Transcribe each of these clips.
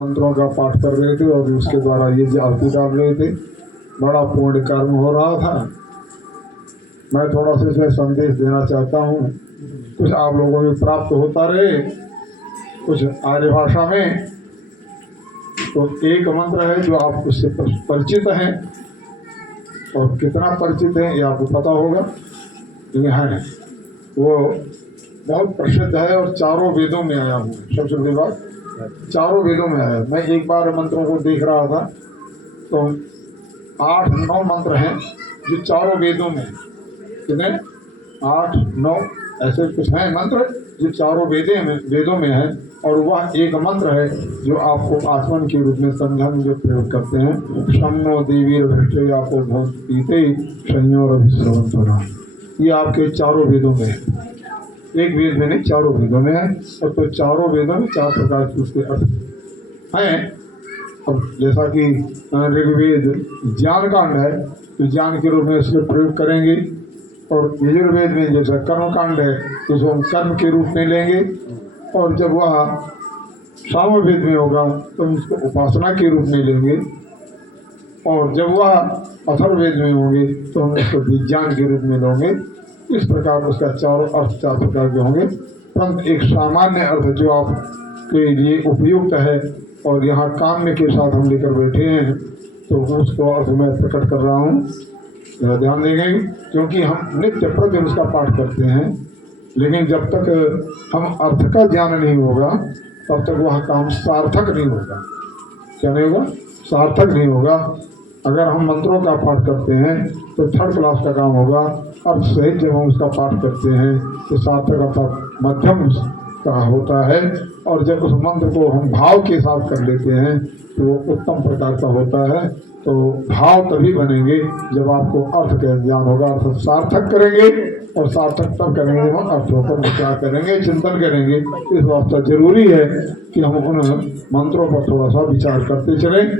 मंत्रों का पाठ कर रहे थे और उसके द्वारा ये जो आरती डाल रहे थे, बड़ा पूर्ण कर्म हो रहा था। मैं थोड़ा सा इसमें संदेश देना चाहता हूँ, कुछ आप लोगों को प्राप्त होता रहे, कुछ आर्य भाषा में। तो एक मंत्र है जो आप उससे परिचित हैं, और कितना परिचित है ये आपको पता होगा, लेकिन है वो बहुत प्रसिद्ध है और चारों वेदों में आया हुआ। सबसे बड़ी बात, चारों वेदों में आया। मैं एक बार मंत्रों को देख रहा था तो 8-9 मंत्र हैं जो चारों वेदों में, कितने 8-9 ऐसे कुछ हैं मंत्र जो चारों वेदों में है। और वह एक मंत्र है जो आपको आचमन के रूप में संध्या जो प्रयोग करते हैं, शम्नो देवी भ्रष्टे आपको बहुत पीते संयोर अभिश्रवंतरा। ये आपके चारों वेदों में है, एक वेद में नहीं, चारों वेदों में है। और तो चारों वेदों में 4 प्रकार के उसके अर्थ हैं। अब जैसा कि ऋग्वेद ज्ञान कांड है तो ज्ञान के रूप में इसके प्रयोग करेंगे, और यजुर्वेद में जैसा कर्म कांड है तो उसको हम कर्म के रूप में लेंगे, और जब वह सामवेद में होगा तो हम उसको उपासना के रूप में लेंगे, और जब वह अथर्ववेद में होंगे तो हम उसको विज्ञान के रूप में लेंगे। इस प्रकार उसका चारों अर्थ 4 प्रकार के होंगे। परंतु एक सामान्य अर्थ जो आपके लिए उपयुक्त है और यहाँ काम्य के साथ हम लेकर बैठे हैं, तो उसको अर्थ मैं प्रकट कर रहा हूँ, जरा ध्यान देंगे। क्योंकि हम नित्य प्रतिदिन उसका पाठ करते हैं, लेकिन जब तक हम अर्थ का ज्ञान नहीं होगा तब तक वह काम सार्थक नहीं होगा। क्या नहीं होगा? सार्थक नहीं होगा। अगर हम मंत्रों का पाठ करते हैं तो 3rd क्लास का काम होगा। अर्थ सहित जब हम उसका पाठ करते हैं तो सार्थक अर्थात मध्यम का होता है, और जब उस मंत्र को हम भाव के साथ कर लेते हैं तो वो उत्तम प्रकार का होता है। तो भाव तभी बनेंगे जब आपको अर्थ का ज्ञान होगा। अर्थ सार्थक करेंगे, और सार्थक तब करेंगे जब हम अर्थों पर विचार करेंगे, चिंतन करेंगे। इस वास्ते जरूरी है कि हम उन मंत्रों पर थोड़ा सा विचार करते चलें,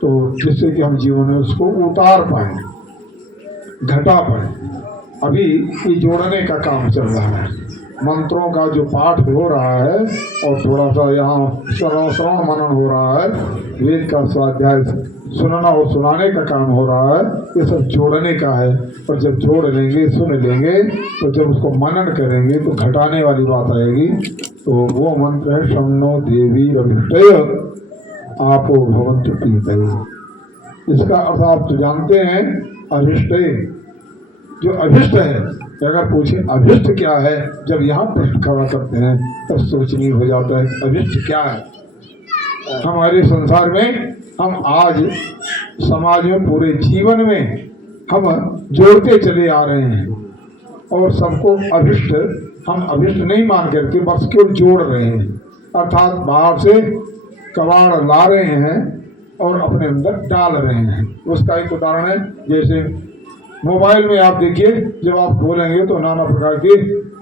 तो जिससे कि हम जीवन में उसको उतार पाएँ, घटा पाएँ। अभी ये जोड़ने का काम चल रहा है, मंत्रों का जो पाठ हो रहा है, और थोड़ा सा यहाँ श्रवण मनन हो रहा है, वेद का स्वाध्याय सुनना और सुनाने का काम हो रहा है। ये सब जोड़ने का है, और जब जोड़ लेंगे, सुन लेंगे, तो जब उसको मनन करेंगे तो घटाने वाली बात आएगी। तो वो मंत्र है शम्नो देवी रविष्टय आपो भवन्तु पीतये। इसका अर्थ आप तो जानते हैं, अभिष्टय। जो अभिष्ट है, अगर पूछे अभिष्ट क्या है, जब यहाँ प्रश्न खड़ा करते हैं तब सोचनीय हो जाता है अभिष्ट क्या है। हमारे संसार में हम आज समाज में पूरे जीवन में हम जोड़ते चले आ रहे हैं, और सबको अभिष्ट हम अभिष्ट नहीं मान करके बस केवल जोड़ रहे हैं। अर्थात बाहर से कबाड़ ला रहे हैं और अपने अंदर डाल रहे हैं। उसका एक उदाहरण है, जैसे मोबाइल में आप देखिए, जब आप खोलेंगे तो नाना प्रकार की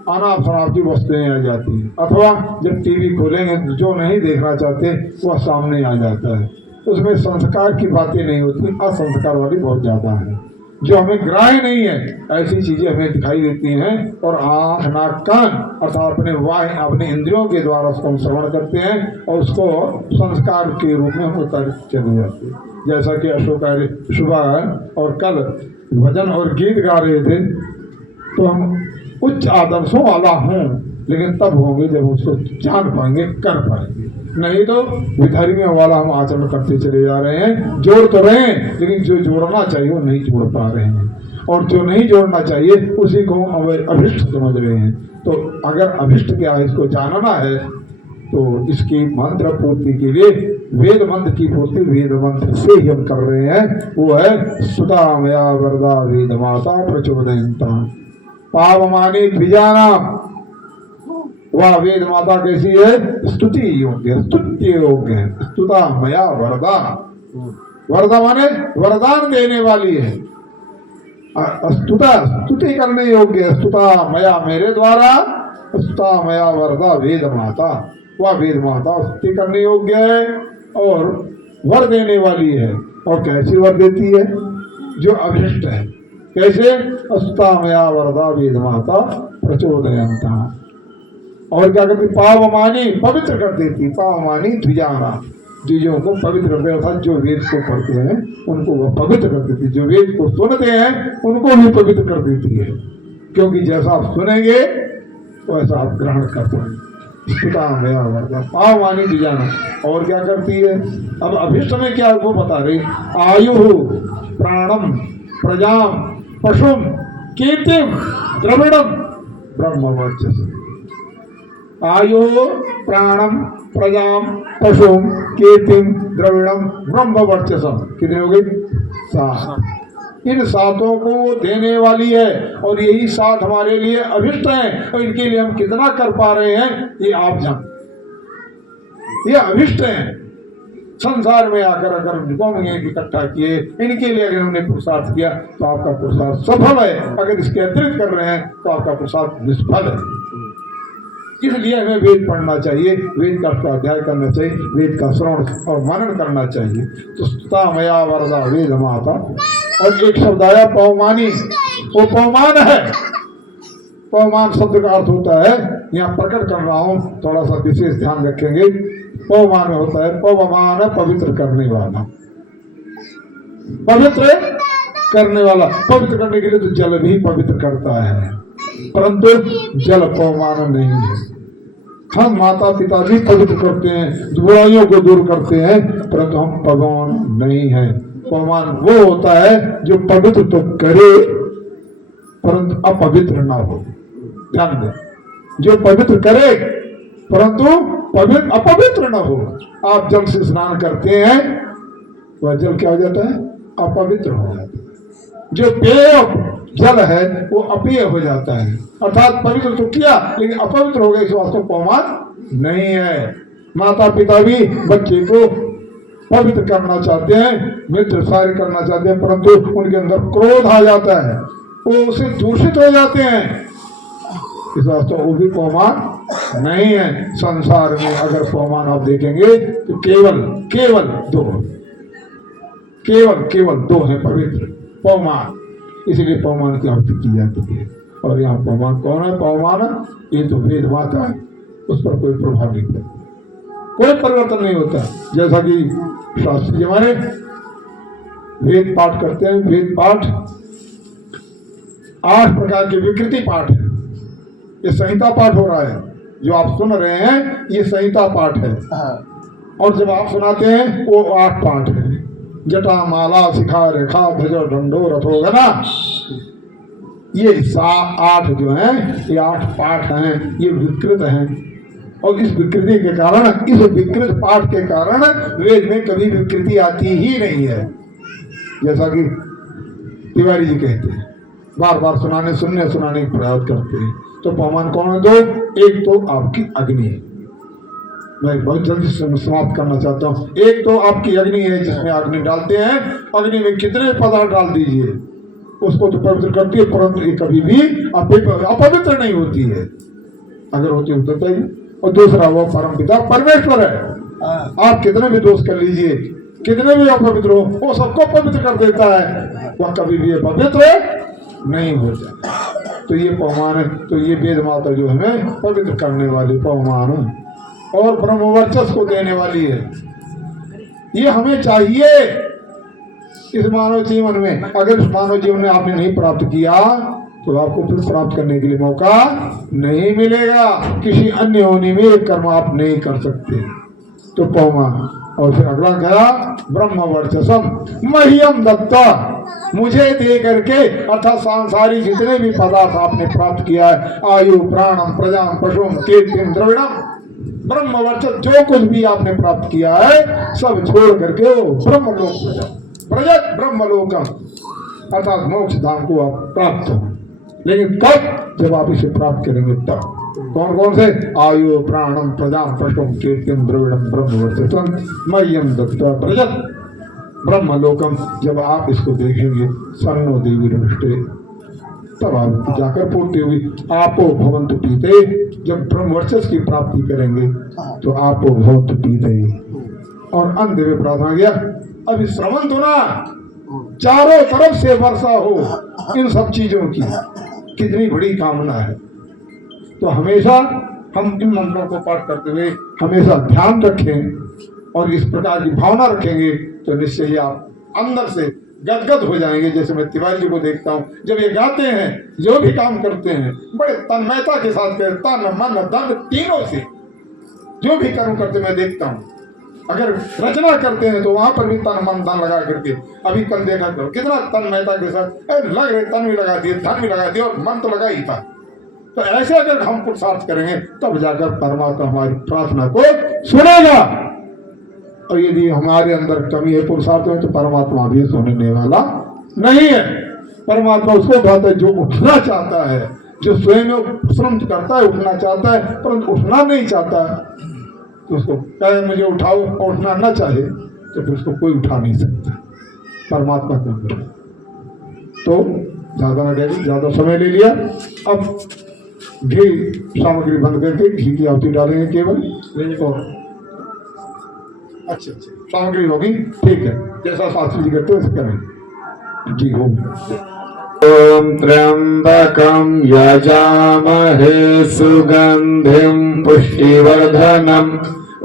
अनाप शनाप की वस्तुएं आ जाती हैं, अथवा जब टीवी खोलेंगे तो जो नहीं देखना चाहते वह सामने आ जाता है। उसमें संस्कार की बातें नहीं होती, असंस्कार वाली बहुत ज़्यादा है, जो हमें ग्राह्य नहीं है। ऐसी चीज़ें हमें दिखाई देती हैं, और आँख नाक कान अर्थात अपने वाह अपने इंद्रियों के द्वारा उसको हम श्रवण करते हैं, और उसको संस्कार के रूप में हम उतारते चले जाते हैं। जैसा कि अशोक सुबह और कल भजन और गीत गा रहे थे, तो हम उच्च आदर्शों वाला हूँ, लेकिन तब होंगे जब उसको जान पाएंगे, कर पाएंगे। नहीं तो विधर्मियों वाला हम आचरण करते चले जा रहे हैं। जोड़ तो रहे हैं, लेकिन जो जोड़ना चाहिए वो नहीं जोड़ पा रहे हैं, और जो नहीं जोड़ना चाहिए उसी को हम अभिष्ट समझ रहे हैं। तो अगर अभिष्ट क्या है इसको जानना है, तो इसकी मंत्र पूर्ति के लिए वेद मंत्र की पूर्ति वेद मंत्र से ही हम कर रहे हैं। वो है सुता मया वरदा वेद माता प्रचोदयन्ता पावमानी द्विजाना। वह वेद माता कैसी है? स्तुति योग्य, स्तुत्य योग्य है। स्तुता मया वरदा, वरदा माने वरदान देने वाली है। स्तुता स्तुति करने योग्य, स्तुता मया मेरे द्वारा, स्तुता मया वरदा वेद माता। वह वेद माता स्तुति करने योग्य है और वर देने वाली है। और कैसी वर देती है? जो अभिष्ट है। कैसे? स्तुता मया वरदा वेद माता प्रचोदयन्ता। और क्या करती, पावमानी पवित्र कर देती, पावमानी द्विजाना, द्विजों को पवित्र कर देता, जो वेद को पढ़ते हैं उनको वह पवित्र कर देती, जो वेद को सुनते हैं उनको भी पवित्र कर देती है, क्योंकि जैसा आप सुनेंगे वैसा आप ग्रहण करते हैं। पावमानी द्विजाना। और क्या करती है, अब अभिष्ट में क्या वो बता रही, आयु प्राणम प्रजाम पशुम कीर्तिम द्रविड़म ब्रह्मवर्चसम। आयु प्राणम प्रजाम पशुम कीर्तिम द्रविड़म ब्रह्मवर्चसम। कितने हो गए, 7। इन 7 को देने वाली है और यही 7 हमारे लिए अभिष्ट हैं, और इनके लिए हम कितना कर पा रहे हैं ये आप जान। ये अभिष्ट हैं, संसार में आकर अगर उनको इकट्ठा किए, इनके लिए अगर हमने पुरुषार्थ किया तो आपका पुरुषार्थ सफल है, अगर इसके अतिरिक्त कर रहे हैं तो आपका पुरुषार्थ निष्फल है। इसलिए हमें वेद पढ़ना चाहिए, वेद का स्वाध्याय करना चाहिए, वेद का श्रवण और मनन करना चाहिए। तो स्तुता मया वरदा वेद माता। और एक शब्द आया पवमानी, वो पवमान है। पवमान शब्द का अर्थ होता है, यहाँ प्रकट कर रहा हूं, थोड़ा सा विशेष ध्यान रखेंगे। पवमान होता है, पवमान पवित्र करने वाला, पवित्र करने वाला। पवित्र करने के लिए तो जल भी पवित्र करता है, परंतु जल पवमान नहीं है। हम माता पिता भी पवित्र करते हैं, बुराइयों को दूर करते हैं, परंतु हम पवमान नहीं है। पवमान वो होता है जो पवित्र तो करे परंतु अपवित्र ना हो। ध्यान दें, जो पवित्र करे परंतु अपवित्र ना हो। आप जल से स्नान करते हैं, वह जल क्या हो जाता है, अपवित्र हो जाता है। जो पेय जल है वो अपेय हो जाता है, अर्थात पवित्र तो किया लेकिन अपवित्र हो गया, इस वास्तव पवमान नहीं है। माता पिता भी बच्चे को पवित्र करना चाहते हैं, मित्र सारे करना चाहते हैं, परंतु उनके अंदर क्रोध आ जाता है, वो उसे दूषित हो जाते हैं, इस वास्तव वो भी पवमान नहीं है। संसार में अगर पवमान आप देखेंगे तो केवल दो हैं पवित्र पवमान, इसलिए पवमान की आहुति की जाती है। और यहाँ पवमान कौन है, पवमान ये तो वेद माता है, उस पर कोई प्रभाव नहीं पड़ता, कोई परिवर्तन नहीं होता। जैसा कि शास्त्री हमारे वेद पाठ करते हैं, वेद पाठ 8 प्रकार के विकृति पाठ है। ये संहिता पाठ हो रहा है, जो आप सुन रहे हैं ये संहिता पाठ है, और जब आप सुनाते हैं वो 8 पाठ है। जटा माला शिखा रेखा ध्वज दंडो रथो गना, ये 8 जो हैं ये 8 पाठ हैं, ये विकृत हैं। और इस विकृति के कारण, इस विकृत पाठ के कारण वेद में कभी विकृति आती ही नहीं है। जैसा कि तिवारी जी कहते हैं, बार बार सुनाने की प्रयास करते हैं। तो पवमान कौन है? 2। एक तो आपकी अग्नि, मैं बहुत जल्दी समाप्त करना चाहता हूँ। एक तो आपकी अग्नि है, जिसमें अग्नि डालते हैं, अग्नि में कितने पदार्थ डाल दीजिए उसको तो पवित्र करती है, परंतु ये कभी भी अपवित्र नहीं होती है, अगर होती है तो ही। और दूसरा वो परमपिता परमेश्वर है, आप कितने भी दोष कर लीजिए, कितने भी अपवित्र हो, वो सबको पवित्र कर देता है, वह कभी भी पवित्र नहीं होता। तो ये पवमान है, तो ये वेद माता जो हमें पवित्र करने वाली पवमान और ब्रह्मवर्चस को देने वाली है। ये हमें चाहिए इस मानव जीवन में। अगर इस मानव जीवन में आपने नहीं प्राप्त किया तो आपको फिर प्राप्त करने के लिए मौका नहीं मिलेगा। किसी अन्य होने में एक कर्म आप नहीं कर सकते। तो पवमान, और फिर अगला गया ब्रह्मवर्चसम मह्यम दत्ता, मुझे दे करके, अर्थात सांसारिक जितने भी पदार्थ आपने प्राप्त किया है, आयु प्राणम प्रजाम पशुम कीर्तिम द्रविणम ब्रह्मवर्चस, जो कुछ भी आपने प्राप्त किया है सब छोड़ करके वो ब्रह्मलोक हो जाओ। ब्रजत ब्रह्मलोकम, अर्थात मोक्ष धाम को आप प्राप्त हो। लेकिन कब? जब आप इसे प्राप्त करेंगे तब। कौन कौन से? आयु प्राणम प्रजाम पशुम कीर्तिम द्रविणम ब्रह्मवर्चसम मह्यम दत्ता ब्रजत ब्रह्मलोकम। जब आप इसको देखेंगे सन्नो देवी दृष्टि, तब आप जाकर पूर्ति हुई आपो भवंत पीते। जब ब्रह्मवर्चस की प्राप्ति करेंगे तो आपो भवंत पीते। और अंत में प्रार्थना किया, अभी श्रवण तो ना, चारों तरफ से वर्षा हो इन सब चीजों की, कितनी बड़ी कामना है। तो हमेशा हम इन मंत्रों को पाठ करते हुए हमेशा ध्यान रखें और इस प्रकार की भावना रखेंगे तो निश्चय ही आप अंदर से गदगद हो जाएंगे। जैसे मैं तिवारी जी को देखता हूँ, जब ये गाते हैं, जो भी काम करते हैं, बड़े तन्मयता के साथ करते, तन मन धन तीनों से जो भी कर्म करते मैं देखता हूँ। अगर रचना करते हैं तो वहां पर भी तन मन धन लगा करके, अभी कल देखा करो कितना तन्मयता के साथ लग रहे, तन भी लगा दिए, धन भी लगा दिए और मन तो लगा ही था। तो ऐसे अगर हम पुरुषार्थ करेंगे तब जाकर परमात्मा हमारी प्रार्थना को सुनेगा। और यदि हमारे अंदर कमी है पुरुषार्थ में तो परमात्मा भी सुनने वाला नहीं है। परमात्मा उसको कहता है जो उठना चाहता है, जो स्वयं श्रम करता है, उठना चाहता है परंतु उठना नहीं चाहता है, तो उसको कहे मुझे उठाओ, उठना न चाहे तो फिर उसको कोई उठा नहीं सकता। परमात्मा को तो ज्यादा न कहेंगे, ज्यादा समय ले लिया। अब घी सामग्री बंद करके घी की आहुति डालेंगे केवल। और अच्छा सामग्री होगी, ठीक है, जैसा शास्त्री जी करते वैसे करें जी। हो ओम त्र्यंबकं यजामहे सुगंधिं पुष्टिवर्धनम्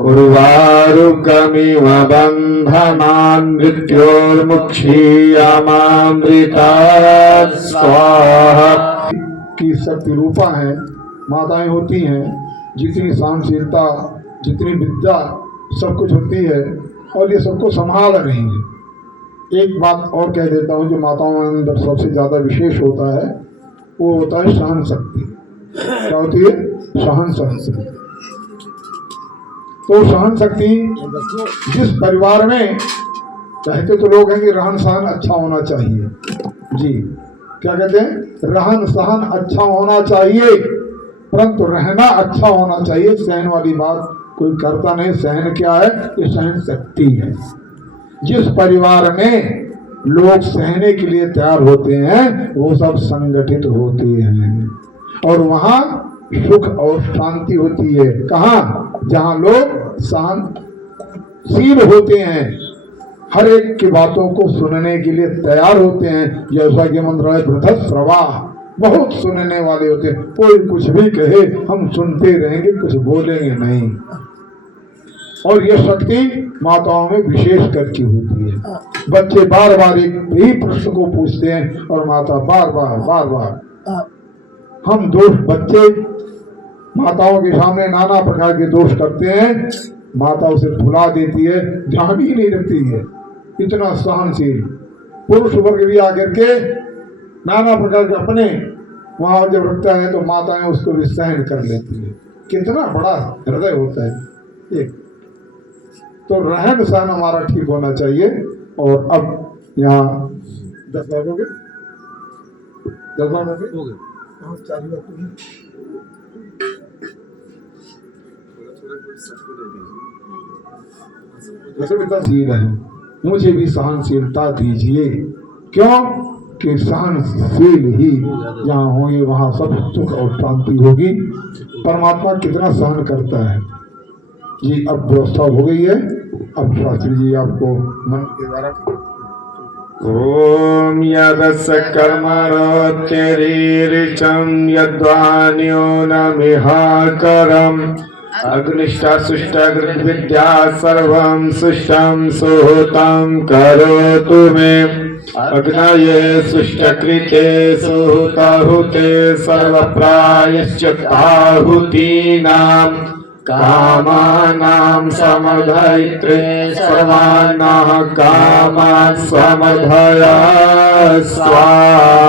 उर्वारुकमिव बन्धनान् मृत्योर्मुक्षीयमामृतात् स्वाहा। की शक्ति रूपा है, माताएं होती हैं, जितनी सहनशीलता, जितनी विद्या सब कुछ होती है और ये सबको संभाल रही है। एक बात और कह देता हूँ, जो माताओं के अंदर सबसे ज्यादा विशेष होता है वो होता है सहन शक्ति। क्या होती है? सहन शक्ति। तो सहन शक्ति जिस परिवार में, कहते तो लोग हैं कि रहन सहन अच्छा होना चाहिए जी, क्या कहते हैं? रहन सहन अच्छा होना चाहिए, परंतु रहना अच्छा होना चाहिए। सहन वाली बात कोई करता नहीं। सहन क्या है? ये सहन शक्ति है। जिस परिवार में लोग सहने के लिए तैयार होते हैं वो सब संगठित होते हैं और वहां सुख और शांति होती है। कहाँ? जहां लोग सहनशील होते हैं, हर एक की बातों को सुनने के लिए तैयार होते हैं। जैसा कि मंत्र है बृहस्रवा, बहुत सुनने वाले होते हैं। कोई कुछ भी कहे हम सुनते रहेंगे, कुछ बोलेंगे नहीं। और ये शक्ति माताओं में विशेष करके होती है। बच्चे बार बार एक ही प्रश्न को पूछते हैं और माता बार बार हम दोष, बच्चे माताओं के सामने नाना प्रकार के दोष करते हैं, माता उसे भुला देती है, ध्यान ही नहीं रखती है। इतना सहनशील पुरुष वर्ग भी आकर के नाना प्रकार के अपने वहां जब रखता है तो माताएं उसको भी सहन कर लेती है। कितना बड़ा हृदय होता है एक। तो रहन सहन हमारा ठीक होना चाहिए। और अब यहाँ 10 बार हो गए, 10 बार हो गए, हाँ 4 बार हो गए। वैसे भी तस्वीर है, मुझे भी सहनशीलता दीजिए। क्यों कि सहनशील ही जहाँ होंगे वहाँ सब सुख और शांति होगी। परमात्मा कितना सहन करता है जी। अब व्यवस्था हो गई है, अब शास्त्री जी आपको मन के द्वारा ओम यदस्य कर्मणोत्यरीरिचं यद्वान्योनमिहाकरम् अग्निष्ठा सुष्ठा सर्वं सुष्ठं सुहृतं करोतु मे अग्नये सुष्ठकृते सुहृताहुते सर्वप्रायश्चित्ताहुतीनां कामानां समधयित्रे सर्वान् कामान् समधय स्वाहा।